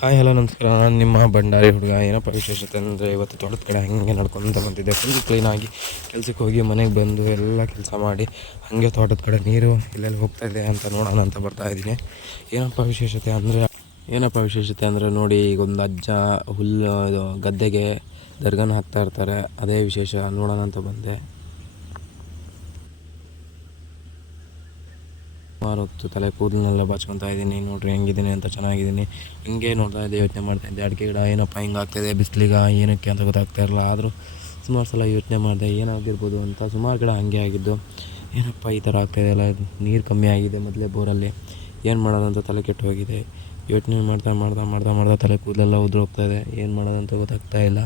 Hi hello ನಮಸ್ಕಾರ. ನಾನು ನಿಮ್ಮ ಭಂಡಾರಿ ಹುಡುಗ. ಏನಪ್ಪ ವಿಶೇಷತೆ ಅಂದರೆ ಇವತ್ತು ತೋಟದ ಕಡೆ ಹಾಗೆ ನಡ್ಕೊತ ಬಂದಿದ್ದೆ. ಫುಲ್ ಕ್ಲೀನಾಗಿ ಕೆಲ್ಸಕ್ಕೆ ಹೋಗಿ ಮನೆಗೆ ಬಂದು ಎಲ್ಲ ಕೆಲಸ ಮಾಡಿ ಹಾಗೆ ತೋಟದ ಕಡೆ ನೀರು ಇಲ್ಲೆಲ್ಲಿ ಹೋಗ್ತಾಯಿದೆ ಅಂತ ನೋಡೋಣ ಅಂತ ಬರ್ತಾಯಿದ್ದೀನಿ. ಏನಪ್ಪ ವಿಶೇಷತೆ ಅಂದರೆ ನೋಡಿ, ಈಗ ಒಂದು ಅಜ್ಜ ಹುಲ್ಲು ಇದು ಗದ್ದೆಗೆ ದರ್ಗನ ಹಾಕ್ತಾ ಇರ್ತಾರೆ. ಅದೇ ವಿಶೇಷ ನೋಡೋಣ ಅಂತ ಬಂದೆ. ಸುಮಾರು ಹೊತ್ತು ತಲೆ ಕೂದಲನ್ನೆಲ್ಲ ಬಾಚ್ಕೊತಾ ಇದ್ದೀನಿ. ನೋಡ್ರಿ ಹೆಂಗಿದ್ದೀನಿ ಅಂತ, ಚೆನ್ನಾಗಿದ್ದೀನಿ. ಹಿಂಗೆ ನೋಡ್ತಾ ಇದ್ದೆ, ಯೋಚನೆ ಮಾಡ್ತಾಯಿದ್ದೆ. ಅಡಿಕೆ ಗಿಡ ಏನಪ್ಪ ಹಿಂಗೆ ಆಗ್ತಾಯಿದೆ ಬಿಸಿಲಿಗೆ, ಏನಕ್ಕೆ ಅಂತ ಗೊತ್ತಾಗ್ತಾ ಇರಲ್ಲ. ಆದರೂ ಸುಮಾರು ಸಲ ಯೋಚನೆ ಮಾಡಿದೆ ಏನಾಗಿರ್ಬೋದು ಅಂತ. ಸುಮಾರು ಗಿಡ ಹಾಗೆ ಆಗಿದ್ದು. ಏನಪ್ಪ ಈ ಥರ ಆಗ್ತಾಯಿದೆಯಲ್ಲ, ನೀರು ಕಮ್ಮಿ ಆಗಿದೆ ಮೊದಲೇ ಬೋರಲ್ಲಿ, ಏನು ಮಾಡೋದಂತ ತಲೆ ಕೆಟ್ಟು ಹೋಗಿದೆ. ಯೋಚನೆ ಮಾಡ್ತಾ ತಲೆ ಕೂದಲೆಲ್ಲ ಉದುರು ಹೋಗ್ತಾಯಿದೆ. ಏನು ಮಾಡೋದಂತ ಗೊತ್ತಾಗ್ತಾ ಇಲ್ಲ.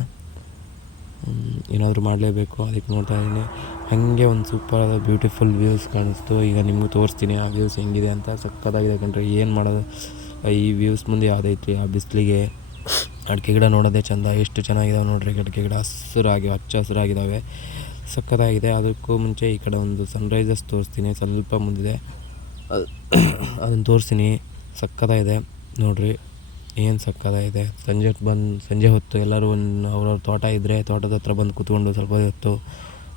ಏನಾದರೂ ಮಾಡಲೇಬೇಕು. ಅದಕ್ಕೆ ನೋಡ್ತಾ ಇದ್ದೀನಿ. ಹಾಗೆ ಒಂದು ಸೂಪರಾದ ಬ್ಯೂಟಿಫುಲ್ ವ್ಯೂಸ್ ಕಾಣಿಸ್ತು. ಈಗ ನಿಮಗೂ ತೋರಿಸ್ತೀನಿ ಆ ವ್ಯೂಸ್ ಹೆಂಗಿದೆ ಅಂತ. ಸಕ್ಕತ್ತಾಗಿದೆ ಕಣ್ರಿ. ಏನು ಮಾಡೋದು, ಈ ವ್ಯೂಸ್ ಮುಂದೆ ಯಾವುದೈತಿ ಆ ಬಿಸಿಲಿಗೆ. ಅಡಿಕೆ ಗಿಡ ನೋಡೋದೇ ಚೆಂದ. ಎಷ್ಟು ಚೆನ್ನಾಗಿದ್ದಾವೆ ನೋಡ್ರಿ. ಅಡಿಕೆ ಗಿಡ ಹಚ್ಚ ಹಸಿರಾಗಿದ್ದಾವೆ, ಸಕ್ಕತ್ತಾಗಿದೆ. ಅದಕ್ಕೂ ಮುಂಚೆ ಈ ಕಡೆ ಒಂದು ಸನ್ರೈಸಸ್ ತೋರಿಸ್ತೀನಿ. ಸ್ವಲ್ಪ ಮುಂದಿದೆ, ಅದನ್ನು ತೋರಿಸ್ತೀನಿ. ಸಕ್ಕತ್ತಾಗಿದೆ ನೋಡಿರಿ, ಏನು ಸಕ್ಕತ್ತಾಗಿದೆ. ಸಂಜೆ ಹೊತ್ತು ಎಲ್ಲರೂ ಅವ್ರವ್ರ ತೋಟ ಇದ್ದರೆ ತೋಟದ ಹತ್ರ ಬಂದು ಸ್ವಲ್ಪ ಹೊತ್ತು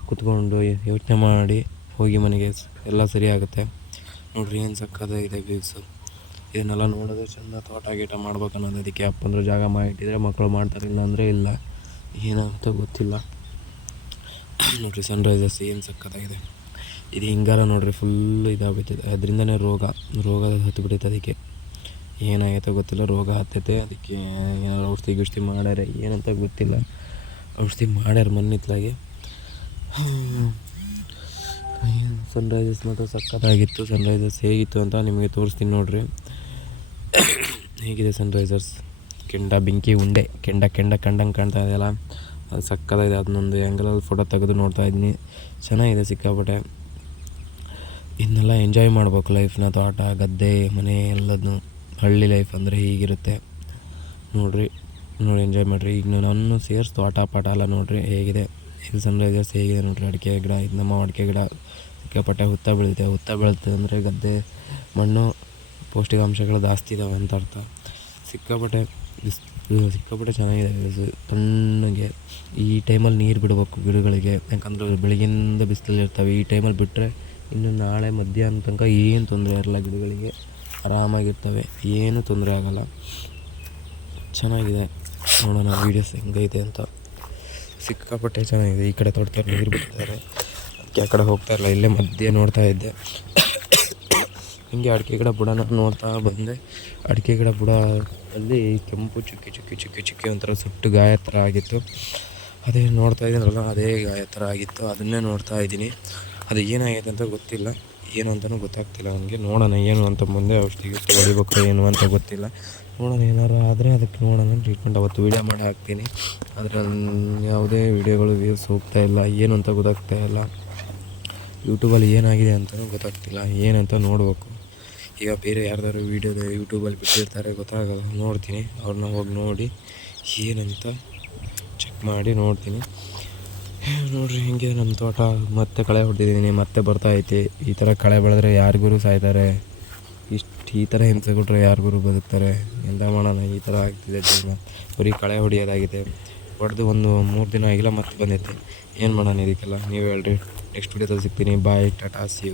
ಕೂತ್ಕೊಂಡು ಯೋಚನೆ ಮಾಡಿ ಹೋಗಿ ಮನೆಗೆ ಎಲ್ಲ ಸರಿಯಾಗುತ್ತೆ. ನೋಡಿರಿ ಏನು ಸಕ್ಕತ್ತಾಗಿದೆ ವ್ಯೂಸು. ಇದನ್ನೆಲ್ಲ ನೋಡೋದು ಚೆಂದ. ತೋಟ ಗೀಟ ಮಾಡ್ಬೇಕು ಅನ್ನೋದು. ಅದಕ್ಕೆ ಅಪ್ಪಂದ್ರು ಜಾಗ ಮಾಡಿಟ್ಟಿದ್ರೆ ಮಕ್ಕಳು ಮಾಡ್ತಾರೆ, ಇಲ್ಲ ಅಂದರೆ ಇಲ್ಲ. ಏನಾಗುತ್ತೋ ಗೊತ್ತಿಲ್ಲ. ನೋಡಿರಿ ಸನ್ರೈಸಸ್ ಏನು ಸಕ್ಕತ್ತಾಗಿದೆ. ಇದು ಹಿಂಗಾರ ನೋಡಿರಿ ಫುಲ್ ಇದಾಗ್ಬಿಟ್ಟಿದೆ. ಅದರಿಂದನೇ ರೋಗ ಹತ್ತಿಬಿಟ್ಟೈತೆ. ಅದಕ್ಕೆ ಏನಾಗೈತೆ ಗೊತ್ತಿಲ್ಲ, ರೋಗ ಹತ್ತೈತೆ. ಅದಕ್ಕೆ ಏನಾದ್ರು ಔಷಧಿ ಮಾಡ್ಯಾರ ಏನಂತ ಗೊತ್ತಿಲ್ಲ. ಔಷಧಿ ಮಾಡ್ಯಾರ ಮಣ್ಣಿತ್ಲಾಗೆ. ಸನ್ರೈಸಸ್ ಮಾತ್ರ ಸಕ್ಕತ್ತಾಗಿತ್ತು. ಸನ್ರೈಸಸ್ ಹೇಗಿತ್ತು ಅಂತ ನಿಮಗೆ ತೋರಿಸ್ತೀನಿ ನೋಡಿರಿ. ಹೇಗಿದೆ ಸನ್ರೈಸರ್ಸ್. ಬೆಂಕಿ ಉಂಡೆ ಕಂಡಂಗೆ ಕಾಣ್ತಾ ಇದೆಯಲ್ಲ, ಅದು ಸಕ್ಕತ್ತಾಗಿದೆ. ಅದನ್ನೊಂದು ಆ್ಯಂಗಲಲ್ಲಿ ಫೋಟೋ ತೆಗೆದು ನೋಡ್ತಾ ಇದ್ದೀನಿ. ಚೆನ್ನಾಗಿದೆ ಸಿಕ್ಕಾಪಟ್ಟೆ. ಇದನ್ನೆಲ್ಲ ಎಂಜಾಯ್ ಮಾಡ್ಬೇಕು ಲೈಫ್ನ. ತೋಟ ಗದ್ದೆ ಮನೆ ಎಲ್ಲದನ್ನು. ಹಳ್ಳಿ ಲೈಫ್ ಅಂದರೆ ಹೀಗಿರುತ್ತೆ ನೋಡಿ ಎಂಜಾಯ್ ಮಾಡಿರಿ. ಈಗ ನಾನು ಸೇರಿಸಿ ತೋಟ ಪಾಠ ಎಲ್ಲ ನೋಡಿರಿ ಹೇಗಿದೆ. ಇಲ್ಲಿ ಸನ್ರೈಸರ್ಸ್ ಹೇಗಿದೆ ನೋಡಿರಿ. ಅಡಿಕೆ ಗಿಡ, ಇದು ನಮ್ಮ ಅಡಿಕೆ ಗಿಡ ಸಿಕ್ಕಾಪಟ್ಟೆ ಹುತ್ತ ಬೆಳೀತದೆ ಅಂದರೆ ಗದ್ದೆ ಮಣ್ಣು ಪೌಷ್ಟಿಕಾಂಶಗಳು ಜಾಸ್ತಿ ಇದ್ದಾವೆ ಅಂತ ಅರ್ಥ. ಸಿಕ್ಕಾಪಟ್ಟೆ ಚೆನ್ನಾಗಿದೆ. ತಣ್ಣಗೆ ಈ ಟೈಮಲ್ಲಿ ನೀರು ಬಿಡಬೇಕು ಗಿಡಗಳಿಗೆ. ಯಾಕಂದರೆ ಬೆಳಗಿಂದ ಬಿಸಿಲಲ್ಲಿ ಇರ್ತವೆ. ಈ ಟೈಮಲ್ಲಿ ಬಿಟ್ಟರೆ ಇನ್ನು ನಾಳೆ ಮಧ್ಯಾಹ್ನ ತನಕ ಏನು ತೊಂದರೆ ಇರಲ್ಲ ಗಿಡಗಳಿಗೆ, ಆರಾಮಾಗಿರ್ತವೆ, ಏನೂ ತೊಂದರೆ ಆಗೋಲ್ಲ. ಚೆನ್ನಾಗಿದೆ. ನೋಡೋಣ ವೀಡಿಯೋಸ್ ಹೆಂಗೈತೆ ಅಂತ. ಸಿಕ್ಕಾಪಟ್ಟೆ ಚೆನ್ನಾಗಿದೆ. ಈ ಕಡೆ ತೋಟದಲ್ಲಿ ನೀರು ಬಿಡ್ತಾರೆ, ಅದಕ್ಕೆ ಆ ಕಡೆ ಹೋಗ್ತಾ ಇಲ್ಲ. ಇಲ್ಲೇ ಮಧ್ಯೆ ನೋಡ್ತಾ ಇದ್ದೆ. ಹಿಂಗೆ ಅಡಿಕೆ ಗಿಡ ಬುಡನ ನೋಡ್ತಾ ಬಂದೆ. ಅಡಿಕೆ ಗಿಡ ಬುಡ ಅಲ್ಲಿ ಕೆಂಪು ಚುಕ್ಕಿ ಒಂಥರ ಸುಟ್ಟು ಗಾಯ ಥರ ಆಗಿತ್ತು. ಅದೇ ನೋಡ್ತಾ ಇದ್ದೀನಲ್ಲ, ಅದೇ ಗಾಯ ಥರ ಆಗಿತ್ತು. ಅದನ್ನೇ ನೋಡ್ತಾ ಇದ್ದೀನಿ. ಅದು ಏನಾಗೈತೆ ಅಂತ ಗೊತ್ತಿಲ್ಲ, ಏನು ಅಂತಲೂ ಗೊತ್ತಾಗ್ತಿಲ್ಲ ನನಗೆ. ನೋಡೋಣ ಏನು ಅಂತ, ಮುಂದೆ ಔಷಧಿ ಹೊಡಿಬೇಕು ಏನು ಅಂತ ಗೊತ್ತಿಲ್ಲ. ನೋಡೋಣ ಏನಾರು ಆದರೆ ಅದಕ್ಕೆ ನೋಡೋಣ ಟ್ರೀಟ್ಮೆಂಟ್. ಅವತ್ತು ವೀಡಿಯೋ ಮಾಡಿ ಹಾಕ್ತೀನಿ. ಆದರೆ ಯಾವುದೇ ವೀಡಿಯೋಗಳು ವ್ಯೂಸ್ ಹೋಗ್ತಾ ಇಲ್ಲ, ಏನು ಅಂತ ಗೊತ್ತಾಗ್ತಾ ಇಲ್ಲ. ಯೂಟ್ಯೂಬಲ್ಲಿ ಏನಾಗಿದೆ ಅಂತಲೂ ಗೊತ್ತಾಗ್ತಿಲ್ಲ, ಏನಂತ ನೋಡಬೇಕು. ಈಗ ಬೇರೆ ಯಾರ್ದಾದ್ರು ಯೂಟ್ಯೂಬಲ್ಲಿ ಬಿಟ್ಟಿರ್ತಾರೆ, ಗೊತ್ತಾಗಲ್ಲ. ನೋಡ್ತೀನಿ, ಅವ್ರನ್ನ ಹೋಗಿ ನೋಡಿ ಏನಂತ ಚೆಕ್ ಮಾಡಿ ನೋಡ್ತೀನಿ. ನೋಡಿರಿ ಹೆಂಗಿದೆ ನಮ್ಮ ತೋಟ. ಮತ್ತೆ ಕಳೆ ಹೊಡೆದಿದ್ದೀನಿ, ಮತ್ತೆ ಬರ್ತಾಐತಿ. ಈ ಥರ ಕಳೆ ಬೆಳೆದ್ರೆ ಯಾರಿಗೂ ಸಾಯ್ತಾರೆ. ಈ ಥರ ಹಿಂಸೆ ಕೊಟ್ಟರೆ ಯಾರಿಗೂ ಬದುಕ್ತಾರೆ. ಎಂತ ಮಾಡೋಣ, ಈ ಥರ ಆಗ್ತಿದೆ ಜೀವನ. ಬರೀ ಕಳೆ ಹೊಡೆಯೋದಾಗಿದೆ. ಹೊಡೆದು ಒಂದು 3 ದಿನ ಆಗಿಲ್ಲ, ಮತ್ತೆ ಬಂದೈತೆ. ಏನು ಮಾಡೋಣ ಇದಕ್ಕೆಲ್ಲ, ನೀವು ಹೇಳ್ರಿ. ನೆಕ್ಸ್ಟ್ ವೀಡಿಯೋದಲ್ಲಿ ಸಿಗ್ತೀನಿ. ಬಾಯ್, ಟಾಟಾ, ಸಿ ಯು.